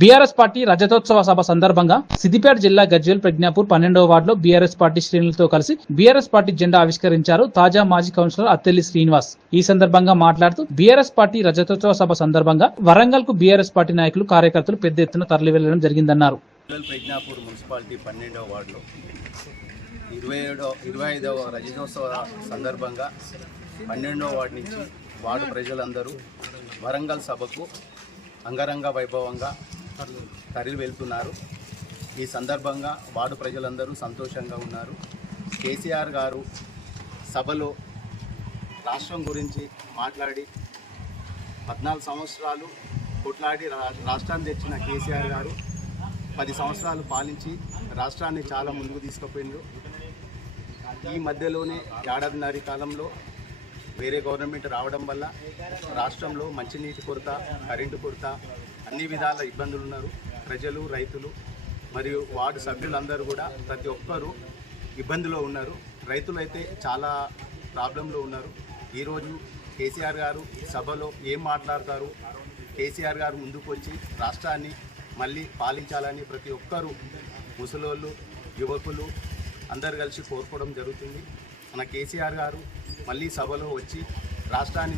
BRS party రజతోత్సవ సభ సందర్భంగా సిద్దిపేట జిల్లా గజ్వేల్ ప్రజ్ఞాపూర్ పన్నెండవ వార్డులో బీఆర్ఎస్ పార్టీ శ్రేణులతో కలిసి బీఆర్ఎస్ పార్టీ జెండా ఆవిష్కరించారు తాజా మాజీ కౌన్సిలర్ అత్తెల్లి శ్రీనివాస్. ఈ సందర్భంగా మాట్లాడుతూ బీఆర్ఎస్ పార్టీ రజతోత్సవ సభ సందర్భంగా వరంగల్కు బీఆర్ఎస్ పార్టీ నాయకులు కార్యకర్తలు పెద్ద ఎత్తున తరలి వెళ్ళడం జరిగిందన్నారు. పిల్లల్ ప్రజ్ఞాపూర్ మున్సిపాలిటీ పన్నెండవ వార్డులో ఇరవై ఏడో ఇరవై ఐదవ రజతోత్సవ సందర్భంగా పన్నెండవ వార్డు నుంచి వార్డు ప్రజలందరూ వరంగల్ సభకు అంగరంగ వైభవంగా తరలి వెళ్తున్నారు. ఈ సందర్భంగా వార్డు ప్రజలందరూ సంతోషంగా ఉన్నారు. కేసీఆర్ గారు సభలో రాష్ట్రం గురించి మాట్లాడి పద్నాలుగు సంవత్సరాలు కొట్లాడి రా- రాష్ట్రాన్ని తెచ్చిన కేసీఆర్ గారు పది సంవత్సరాలు పాలించి రాష్ట్రాన్ని చాలా ముందుకు తీసుకుపోయిండు ఈ మధ్యలోనే ఏడాదిన్నర కాలంలో వేరే గవర్నమెంట్ రావడం వల్ల రాష్ట్రంలో మంచినీటి కొరత కరెంటు కొరత అన్ని విధాల ఇబ్బందులు ఉన్నారు. ప్రజలు రైతులు మరియు వార్డు సభ్యులందరూ కూడా ప్రతి ఒక్కరూ ఇబ్బందిలో ఉన్నారు. రైతులు అయితే చాలా ప్రాబ్లంలో ఉన్నారు. ఈరోజు కేసీఆర్ గారు సభలో ఏం మాట్లాడతారు? కేసీఆర్ గారు ముందుకు వచ్చి రాష్ట్రాన్ని మళ్ళీ పాలించాలని ప్రతి ఒక్కరూ ముసలోళ్ళు యువకులు అందరు కలిసి కోరుకోవడం జరుగుతుంది. మన కేసీఆర్ గారు మళ్ళీ సభలో వచ్చి రాష్ట్రాన్ని